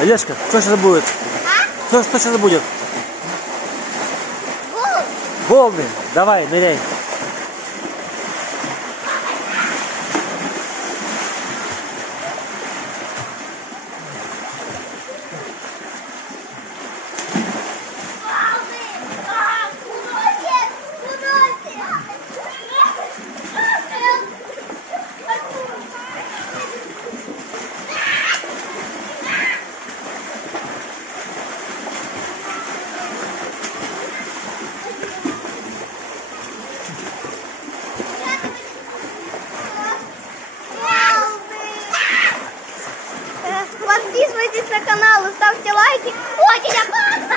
Олежка, что сейчас будет? Что сейчас будет? Волны. Давай, ныряй. Подписывайтесь на канал и ставьте лайки. Очень опасно!